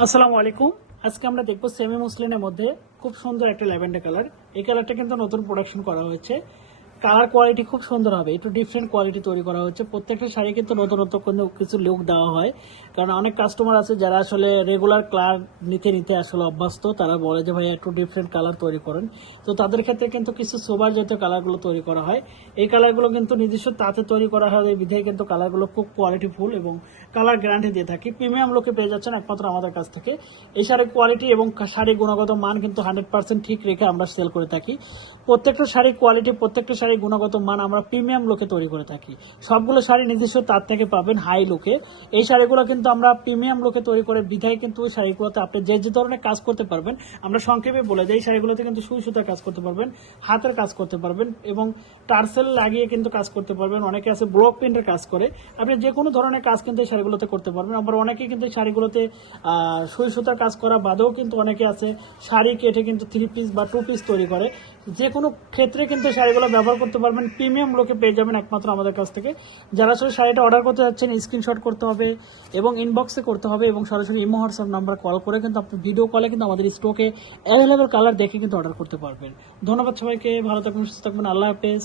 আসসালামু আলাইকুম। আজকে আমরা দেখবো সেমি মুসলিনের মধ্যে খুব সুন্দর একটা ল্যাভেন্ডার কালার। এই কালারটা কিন্তু নতুন প্রোডাকশন করা হয়েছে। কালার কোয়ালিটি খুব সুন্দর হবে, একটু ডিফারেন্ট কোয়ালিটি তৈরি করা হচ্ছে। প্রত্যেকটা শাড়ি কিন্তু নতুনত্ব কোনো কিছু লুক দেওয়া হয়, কারণ অনেক কাস্টমার আছে যারা আসলে রেগুলার কালার নিতে নিতে আসলে অভ্যস্ত। তারা বলে যে ভাই একটু ডিফারেন্ট কালার তৈরি করেন, তো তাদের ক্ষেত্রে কিন্তু কিছু সোবার জাতীয় কালারগুলো তৈরি করা হয়। এই কালারগুলো কিন্তু নিজস্ব তাতে তৈরি করা হয়, এই বিধায় কিন্তু কালারগুলো খুব কোয়ালিটিফুল এবং কালার গ্যারান্টি দিয়ে থাকি। প্রিমিয়াম লোকে পেয়ে যাচ্ছেন একমাত্র আমাদের কাছ থেকে। এই শাড়ির কোয়ালিটি এবং শাড়ির গুণগত মান কিন্তু 100% ঠিক রেখে আমরা সেল করে থাকি। প্রত্যেকটা শাড়ির কোয়ালিটি, প্রত্যেকটা শাড়ির গুণগত মান আমরা প্রিমিয়াম লোকে তৈরি করে থাকি। সবগুলো শাড়ি নিজস্ব তার থেকে পাবেন হাই লোকে। এই শাড়িগুলো কিন্তু আমরা প্রিমিয়াম লোকে তৈরি করে বিধায় কিন্তু ওই শাড়িগুলোতে আপনি যে যে ধরনের কাজ করতে পারবেন, আমরা সংক্ষেপে বলে দিই, এই শাড়িগুলোতে কিন্তু সুই সুতার কাজ করতে পারবেন, হাতের কাজ করতে পারবেন এবং টার্সেল লাগিয়ে কিন্তু কাজ করতে পারবেন। অনেকে আছে ব্লক প্রিন্টের কাজ করে, আপনি যে কোনো ধরনের কাজ কিন্তু এই শাড়িগুলোতে করতে পারবেন। আবার অনেকে কিন্তু এই শাড়িগুলোতে সুই সুতার কাজ করা বাদেও কিন্তু অনেকে আছে শাড়ি কেটে কিন্তু 3 পিস বা 2 পিস তৈরি করে। যে কোনো ক্ষেত্রে কিন্তু শাড়িগুলো ব্যবহার করতে পারবেন, প্রিমিয়াম লোকে পেয়ে যাবেন একমাত্র আমাদের কাছ থেকে। যারা আসলে শাড়িটা অর্ডার করতে যাচ্ছেন স্ক্রিনশট করতে হবে এবং ইনবক্সে করতে হবে এবং সরাসরি ইমো হোয়াটসঅ্যাপ নাম্বার কল করে কিন্তু আপনি ভিডিও কলে কিন্তু আমাদের স্টকে অ্যাভেলেবল কালার দেখে কিন্তু অর্ডার করতে পারবেন। ধন্যবাদ সবাইকে, ভালো থাকবেন, সুস্থ থাকবেন, আল্লাহ হাফেজ।